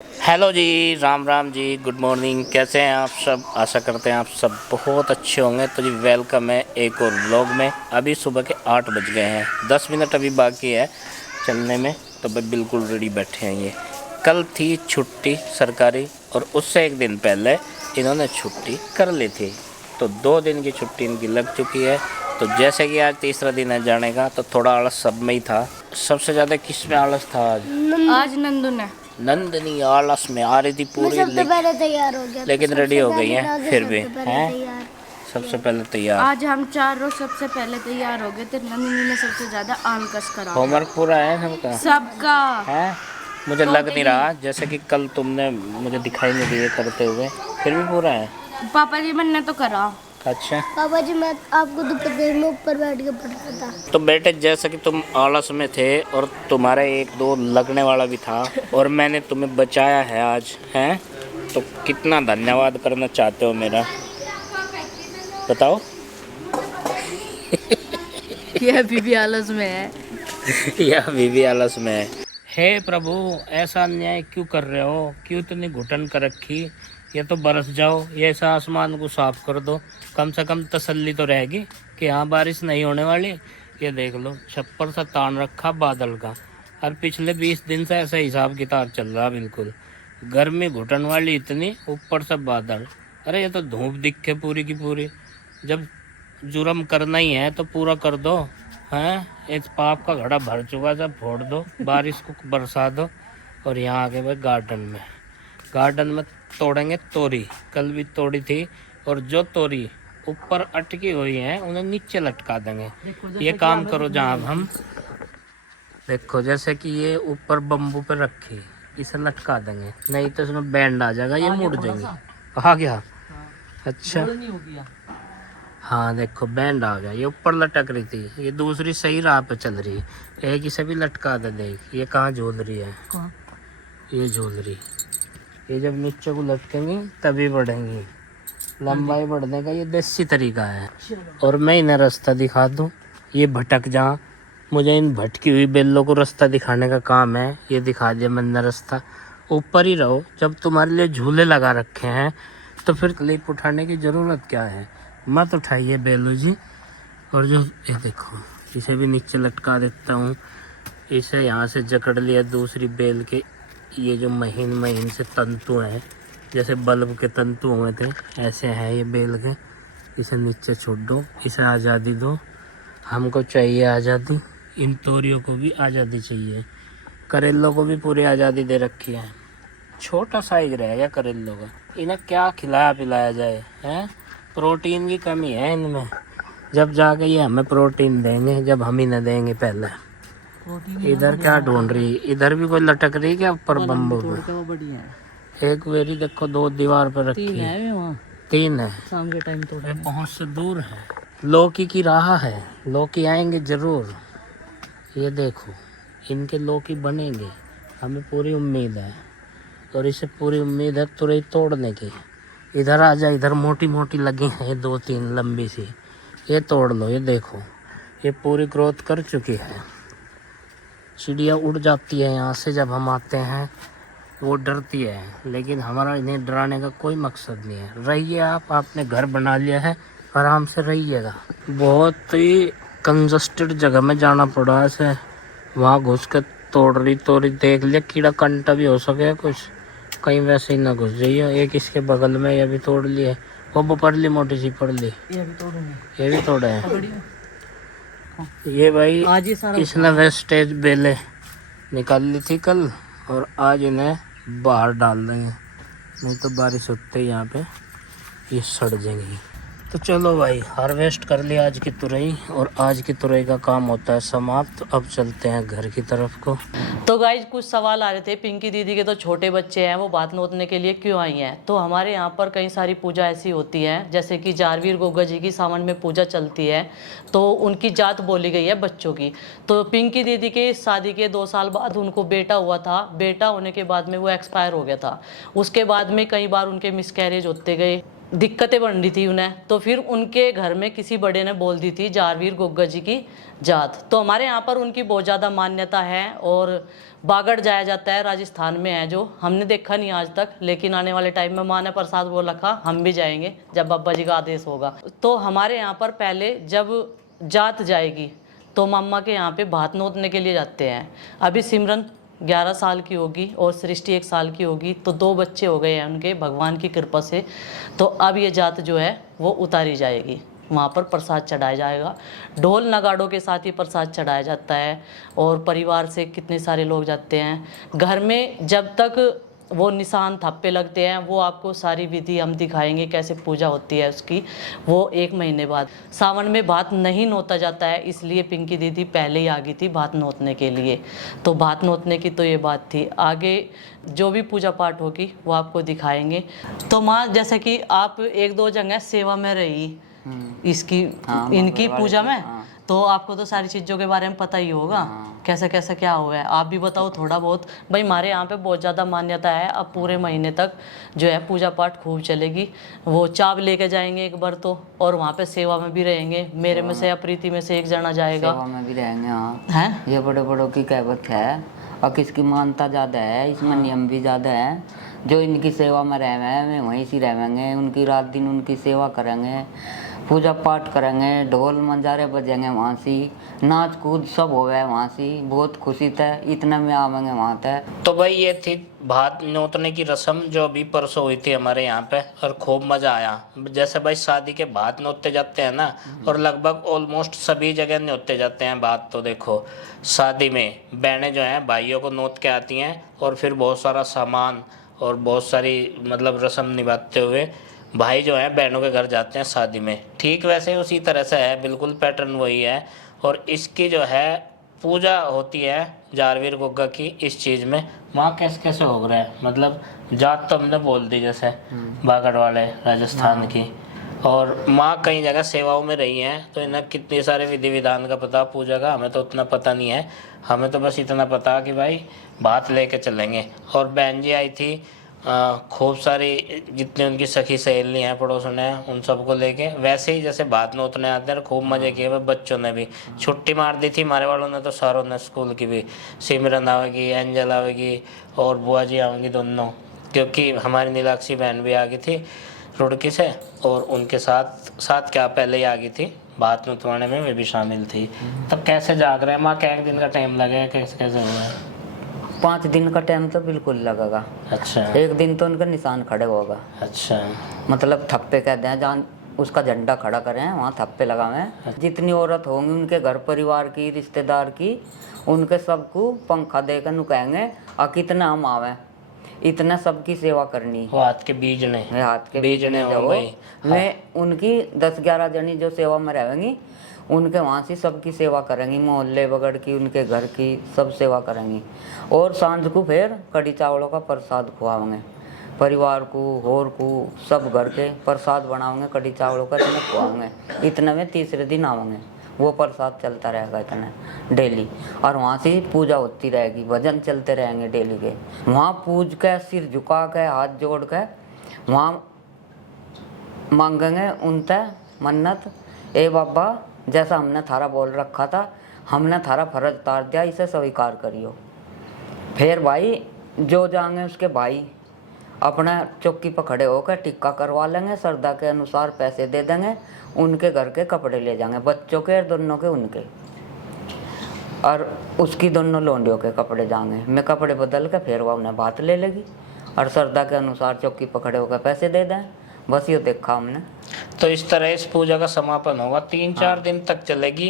Hello जी, Ram Ram ji, good morning. कैसे हैं आप सब? आशा करते हैं आप सब बहुत अच्छे होंगे। तो जी वेलकम है एक और व्लॉग में। अभी सुबह के 8 बज गए हैं, 10 मिनट अभी बाकी है चलने में। तो भाई बिल्कुल रेडी बैठे हैं ये। कल थी छुट्टी सरकारी और उससे एक दिन पहले इन्होंने छुट्टी कर ली थी, तो 2 दिन की छुट्टी इनकी लग चुकी है। तो जैसे कि आज तीसरा दिन है जाने का, तो थोड़ा आलस सब में ही था। सबसे ज़्यादा किस में आलस था आज? आज नंदू ने। नंदनी आलस में आ रही थी पूरी, सबसे पहले तैयार हो गया, लेकिन रेडी हो गई है फिर भी हैं। तैयार। सबसे पहले तैयार। आज हम चारों सबसे पहले तैयार हो गए थे। नंदिनी ने सबसे ज्यादा आलकस करा। होमवर्क पूरा है सबका? सबका है। मुझे लग नहीं रहा, जैसे कि कल तुमने मुझे दिखाई नहीं दिए करते हुए, फिर भी पूरा है। पापा जी मैंने तो करा। अच्छा पापा जी, मैं आपको दोपहर में ऊपर बैठ के पढ़ रहा था। तो बेटे, जैसे कि तुम आलस में थे और तुम्हारा एक दो लगने वाला भी था और मैंने तुम्हें बचाया है आज, हैं? तो कितना धन्यवाद करना चाहते हो मेरा, बताओ। ये अभी भी आलस में है। यह अभी भी आलस में है। हे प्रभु, ऐसा अन्याय क्यों कर रहे हो? क्यों इतनी घुटन कर रखी? ये तो बरस जाओ, ये ऐसा आसमान को साफ कर दो, कम से कम तसल्ली तो रहेगी कि हाँ बारिश नहीं होने वाली। ये देख लो, छप्पर सा तान रखा बादल का, और पिछले 20 दिन से ऐसा हिसाब किताब चल रहा बिल्कुल। गर्मी घुटन वाली इतनी, ऊपर से बादल। अरे ये तो धूप दिखे पूरी की पूरी। जब जुर्म करना ही है तो पूरा कर दो, हैं? इस पाप का घड़ा भर चुका, जब फोड़ दो, बारिश को बरसा दो। और यहाँ आके भाई गार्डन में तोड़ेंगे तोरी। कल भी तोड़ी थी, और जो तोरी ऊपर अटकी हुई है उन्हें नीचे लटका देंगे। ये काम करो जहाँ हम देखो, जैसे कि ये ऊपर बम्बू पे रखी, इसे लटका देंगे, नहीं तो इसमें बैंड आ जाएगा, ये मुड़ जाएंगे। आ गया? अच्छा हाँ देखो, बैंड आ गया। ये ऊपर लटक रही थी, ये दूसरी सही राह पे चल रही है। एक इसे भी लटका दे। देख ये कहाँ झूल रही है, ये झूल रही। ये जब नीचे को लटकेंगी तभी बढ़ेंगी। लंबाई बढ़ने का ये देसी तरीका है। और मैं इन्हें रास्ता दिखा दूँ, ये भटक जहाँ, मुझे इन भटकी हुई बेलों को रास्ता दिखाने का काम है। ये दिखा दिया मैंने रास्ता। ऊपर ही रहो, जब तुम्हारे लिए झूले लगा रखे हैं तो फिर क्लिप उठाने की ज़रूरत क्या है? मत उठाइए बेलू जी। और जो ये देखो, इसे भी नीचे लटका देता हूँ। इसे यहाँ से जकड़ लिया दूसरी बेल के। ये जो महीन महीन से तंतु हैं, जैसे बल्ब के तंतु हुए थे, ऐसे हैं ये बेल के। इसे नीचे छोड़ दो, इसे आज़ादी दो। हमको चाहिए आज़ादी, इन तोरियों को भी आज़ादी चाहिए, करेलों को भी पूरी आज़ादी दे रखी है। छोटा साइज रहेगा करेलों का, इन्हें क्या खिलाया पिलाया जाए, हैं? प्रोटीन की कमी है इनमें। जब जाके ये हमें प्रोटीन देंगे, जब हम इन्हें देंगे पहले। इधर क्या ढूंढ रही? इधर भी कोई लटक रही क्या ऊपर बम्बू पे? एक वेरी देखो, 2 दीवार पर रखी है। 3 है, शाम के टाइम तो बहुत से दूर है। लौकी की राह है, लौकी आएंगे जरूर। ये देखो, इनके लौकी बनेंगे, हमें पूरी उम्मीद है। और इसे पूरी उम्मीद है तुरई तोड़ने की। इधर आ जा, इधर मोटी मोटी लगी हैं 2-3 लंबी सी, ये तोड़ लो। ये देखो, ये पूरी ग्रोथ कर चुकी है। चिड़िया उड़ जाती है यहाँ से जब हम आते हैं, वो डरती है, लेकिन हमारा इन्हें डराने का कोई मकसद नहीं है। रहिए आप, आपने घर बना लिया है, आराम से रहिएगा। बहुत ही कंजस्टेड जगह में जाना पड़ा ऐसे, वहाँ घुस कर तोड़ी देख लिया, कीड़ा कंटा भी हो सके कुछ, कहीं वैसे ही ना घुस जाइए। एक इसके बगल में ये भी तोड़ लिए, वो पड़ ली, मोटी सी पड़ ली, ये भी तोड़े हैं। ये भाई इसने वेस्टेज बेले निकाल ली थी कल, और आज इन्हें बाहर डाल देंगे, नहीं तो बारिश होते ही यहाँ पे ये सड़ जाएंगी। तो चलो भाई, हार्वेस्ट कर लिया आज की तुरई, और आज की तुरई का काम होता है समाप्त। अब चलते हैं घर की तरफ को। तो गाइज कुछ सवाल आ रहे थे, पिंकी दीदी के तो छोटे बच्चे हैं, वो बात नोतने के लिए क्यों आई हैं? तो हमारे यहाँ पर कई सारी पूजा ऐसी होती है, जैसे कि जारवीर गोगा जी की सावन में पूजा चलती है, तो उनकी जात बोली गई है बच्चों की। तो पिंकी दीदी के शादी के 2 साल बाद उनको बेटा हुआ था। बेटा होने के बाद में वो एक्सपायर हो गया था। उसके बाद में कई बार उनके मिसकैरेज होते गए, दिक्कतें बन रही थी उन्हें, तो फिर उनके घर में किसी बड़े ने बोल दी थी जारवीर गोग्गा जी की जात। तो हमारे यहाँ पर उनकी बहुत ज़्यादा मान्यता है और बागड़ जाया जाता है, राजस्थान में है जो, हमने देखा नहीं आज तक, लेकिन आने वाले टाइम में माँ ने प्रसाद बोल रखा, हम भी जाएंगे जब बाबा जी का आदेश होगा। तो हमारे यहाँ पर पहले जब जात जाएगी तो मम्मा के यहाँ पे भात नोतने के लिए जाते हैं। अभी सिमरन 11 साल की होगी और सृष्टि 1 साल की होगी, तो 2 बच्चे हो गए हैं उनके भगवान की कृपा से। तो अब ये जात जो है वो उतारी जाएगी, वहाँ पर प्रसाद चढ़ाया जाएगा, ढोल नगाड़ों के साथ ही प्रसाद चढ़ाया जाता है। और परिवार से कितने सारे लोग जाते हैं घर में, जब तक वो निशान थप्पे लगते हैं वो आपको सारी विधि हम दिखाएंगे कैसे पूजा होती है उसकी। वो 1 महीने बाद सावन में भात नहीं नोता जाता है, इसलिए पिंकी दीदी पहले ही आ गई थी भात नोतने के लिए। तो भात नोतने की तो ये बात थी, आगे जो भी पूजा पाठ होगी वो आपको दिखाएंगे। तो माँ जैसे कि आप 1-2 जगह सेवा में रही इसकी इनकी पूजा में, तो आपको तो सारी चीज़ों के बारे में पता ही होगा कैसे कैसे क्या हुआ है। आप भी बताओ थोड़ा बहुत। भाई हमारे यहाँ पे बहुत ज़्यादा मान्यता है, अब पूरे महीने तक जो है पूजा पाठ खूब चलेगी। वो चाव लेके जाएंगे एक बार तो, और वहाँ पे सेवा में भी रहेंगे। मेरे में से या प्रीति में से एक जना जाएगा, सेवा में भी रहेंगे। हाँ हैं ये बड़े बड़ों की कहवत है और किसकी मानता ज़्यादा है, इसमें नियम भी ज़्यादा है। जो इनकी सेवा में रहेंगे वहीं से रहेंगे, उनकी रात दिन उनकी सेवा करेंगे, पूजा पाठ करेंगे, ढोल मंजारे बजेंगे वहाँ से, नाच कूद सब होवे वहाँ से, बहुत खुशी थे इतना में आवेंगे वहाँ तक। तो भाई ये थी भात नोतने की रस्म जो अभी परसों हुई थी हमारे यहाँ पे, और खूब मजा आया। जैसे भाई शादी के भात नोतते जाते हैं ना, और लगभग ऑलमोस्ट सभी जगह नोतते जाते हैं भात। तो देखो शादी में बहनें जो हैं भाइयों को नोत के आती हैं, और फिर बहुत सारा सामान और बहुत सारी मतलब रस्म निभाते हुए भाई जो है बहनों के घर जाते हैं शादी में। ठीक वैसे उसी तरह से है, बिल्कुल पैटर्न वही है। और इसकी जो है पूजा होती है जारवीर गोग्गा की इस चीज़ में। वहाँ कैसे कैसे हो रहा है, मतलब जात तो हमने बोल दी जैसे बागड़ वाले राजस्थान की, और माँ कई जगह सेवाओं में रही हैं, तो इन्हें कितने सारे विधि विधान का पता पूजा का, हमें तो उतना पता नहीं है। हमें तो बस इतना पता कि भाई भात लेके चलेंगे। और बहन जी आई थी, खूब सारी जितने उनकी सखी सहेली हैं पड़ोसन हैं उन सबको लेके, वैसे ही जैसे भात नोतने आते हैं। खूब मजे किए भाई, बच्चों ने भी छुट्टी मार दी थी हमारे वालों ने, तो सारों ने स्कूल की भी। सिमरन आवेगी, एंजल आवेगी और बुआ जी आवेंगी दोनों, क्योंकि हमारी नीलाक्षी बहन भी आ गई थी रुड़की से, और उनके साथ क्या पहले ही आ गई थी भात नोतवाने में, वे भी शामिल थी। तब कैसे जाग रहे हैं माँ, क्या 1 दिन का टाइम लगेगा, कैसे कैसे हुआ है? 5 दिन का टाइम तो बिल्कुल लगेगा। अच्छा 1 दिन तो उनका निशान खड़े होगा, अच्छा मतलब थप्पे कहते हैं, जहाँ उसका झंडा खड़ा करें वहाँ थप्पे लगावें। जितनी औरत होंगी उनके घर परिवार की रिश्तेदार की, उनके सबको पंखा देकर नुकाएंगे, और कितना हम आवे इतना सबकी सेवा करनी। वो हाथ के बीज ने, हाथ के बीज ने हो गई। मैं उनकी 10-11 जनी जो सेवा में रहेंगी उनके वहाँ से सबकी सेवा करेंगी, मोहल्ले बगड़ की उनके घर की सब सेवा करेंगी। और सांझ को फिर कड़ी चावलों का प्रसाद खुआएंगे परिवार को, होर को सब घर के प्रसाद बनाओगे, कड़ी चावलों का इतने खुआएंगे। इतने में तीसरे दिन आवेंगे, वो प्रसाद चलता रहेगा इतना डेली। और वहाँ से पूजा होती रहेगी, भजन चलते रहेंगे डेली के। वहाँ पूज के सिर झुका के हाथ जोड़ के वहाँ मांगेंगे उनसे मन्नत, ए बाबा जैसा हमने थारा बोल रखा था, हमने थारा फर्ज उतार दिया, इसे स्वीकार करियो। फिर भाई जो जाएंगे उसके भाई अपना चौकी पर खड़े होकर टिक्का करवा लेंगे, श्रद्धा के अनुसार पैसे दे देंगे, उनके घर के कपड़े ले जाएंगे, बच्चों के और दोनों के उनके, और उसकी दोनों लोंडियों के कपड़े जाएंगे। मैं कपड़े बदल के फिर वह उन्हें भात ले लेगी, और श्रद्धा के अनुसार चौकी पर खड़े होकर पैसे दे दें। बस ये देखा हमने। तो इस तरह इस पूजा का समापन होगा, 3-4 दिन तक चलेगी।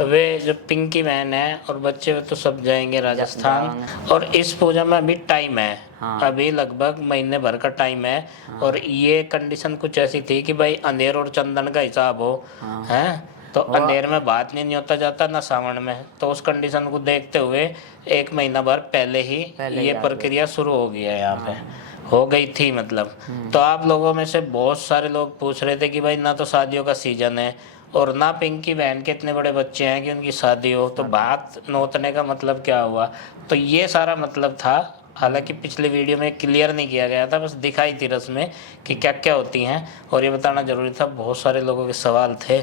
वे जो पिंकी बहन है और बच्चे वे तो सब जाएंगे राजस्थान। और इस पूजा में अभी टाइम है, अभी लगभग महीने भर का टाइम है। और ये कंडीशन कुछ ऐसी थी कि भाई अंधेर और चंदन का हिसाब हो, है तो अंधेर में भात नहीं होता जाता ना सावन में। तो उस कंडीशन को देखते हुए 1 महीना भर पहले ही ये प्रक्रिया शुरू हो गई है, यहाँ पे हो गई थी मतलब। तो आप लोगों में से बहुत सारे लोग पूछ रहे थे कि भाई ना तो शादियों का सीजन है और ना पिंकी बहन के इतने बड़े बच्चे हैं कि उनकी शादी हो, तो भात नोतने का मतलब क्या हुआ। तो ये सारा मतलब था हालांकि पिछले वीडियो में क्लियर नहीं किया गया था, बस दिखाई थी रस्में कि क्या क्या होती हैं और ये बताना ज़रूरी था। बहुत सारे लोगों के सवाल थे,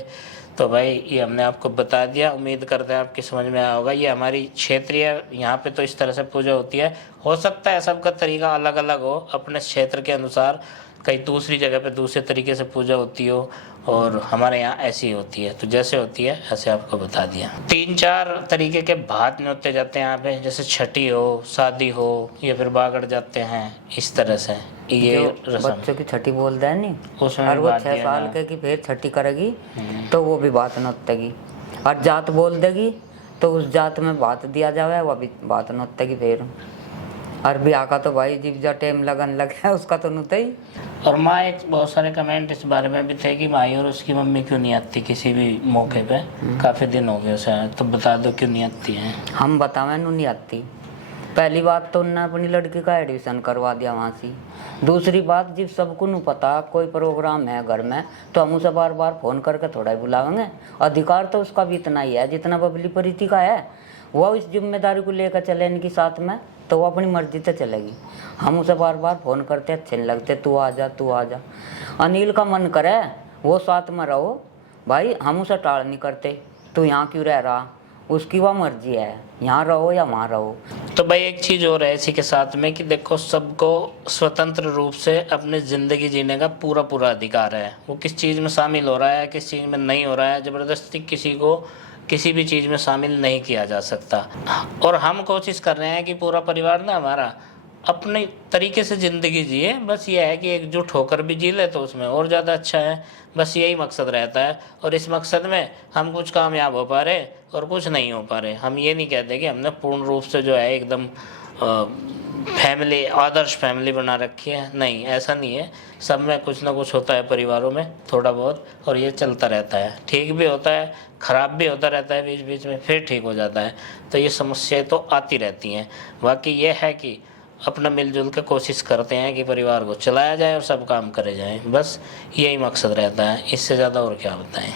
तो भाई ये हमने आपको बता दिया। उम्मीद करते हैं आपकी समझ में आया होगा। ये हमारी क्षेत्रीय, यहाँ पे तो इस तरह से पूजा होती है। हो सकता है सबका तरीका अलग अलग हो, अपने क्षेत्र के अनुसार कहीं दूसरी जगह पे दूसरे तरीके से पूजा होती हो, और हमारे यहाँ ऐसी होती है। तो जैसे होती है ऐसे आपको बता दिया। 3-4 तरीके के भात न्योते जाते हैं यहाँ पे, जैसे छठी हो, शादी हो, या फिर बागड़ जाते हैं, इस तरह से ये रस्म। बच्चों की छठी बोलते हैं नहीं, उसमें और भी वो बात 6 दिया साल ना। के की फिर छठी करेगी तो वो भी बात नोतेगी, और जात बोल देगी तो उस जात में बात दिया जावे, वो भी बात नोतेगी फिर। और ब्याह का तो भाई जीव जा टाइम लगन लगे उसका तो नुते ही। और माँ, एक बहुत सारे कमेंट इस बारे में भी थे कि माई और उसकी मम्मी क्यों नहीं आती किसी भी मौके पे, काफ़ी दिन हो गए उसे, तो बता दो क्यों नहीं आती हैं। हम बतावें नू नहीं आती। पहली बात तो उन्होंने अपनी लड़की का एडमिशन करवा दिया वहाँ से। दूसरी बात, जब सबको नू पता कोई प्रोग्राम है घर में तो हम उसे बार बार फ़ोन करके थोड़ा ही बुलावेंगे। अधिकार तो उसका भी इतना ही है जितना बबली प्रीति का है। वो इस जिम्मेदारी को लेकर चले इनके साथ में, तो वो अपनी मर्जी से चलेगी। हम उसे बार बार फ़ोन करते अच्छे नहीं लगते, तू आ जा तू आ जा। अनिल का मन करे वो साथ में रहो भाई, हम उसे टाल नहीं करते। तू यहाँ क्यों रह रहा, उसकी वह मर्जी है, यहाँ रहो या वहाँ रहो। तो भाई एक चीज़ और है इसी के साथ में कि देखो, सबको स्वतंत्र रूप से अपनी ज़िंदगी जीने का पूरा पूरा अधिकार है। वो किस चीज़ में शामिल हो रहा है, किस चीज़ में नहीं हो रहा है, ज़बरदस्ती किसी को किसी भी चीज़ में शामिल नहीं किया जा सकता। और हम कोशिश कर रहे हैं कि पूरा परिवार ना हमारा अपने तरीके से ज़िंदगी जिए। बस ये है कि एकजुट होकर भी जी ले तो उसमें और ज़्यादा अच्छा है। बस यही मकसद रहता है, और इस मकसद में हम कुछ कामयाब हो पा रहे और कुछ नहीं हो पा रहे। हम ये नहीं कहते कि हमने पूर्ण रूप से जो है एकदम फैमिली, आदर्श फैमिली बना रखी है, नहीं, ऐसा नहीं है। सब में कुछ ना कुछ होता है परिवारों में थोड़ा बहुत, और ये चलता रहता है। ठीक भी होता है, ख़राब भी होता रहता है बीच बीच में, फिर ठीक हो जाता है। तो ये समस्याएं तो आती रहती हैं। बाकी ये है कि अपना मिलजुल के कोशिश करते हैं कि परिवार को चलाया जाए और सब काम करे जाएं। बस यही मकसद रहता है, इससे ज़्यादा और क्या बताएं।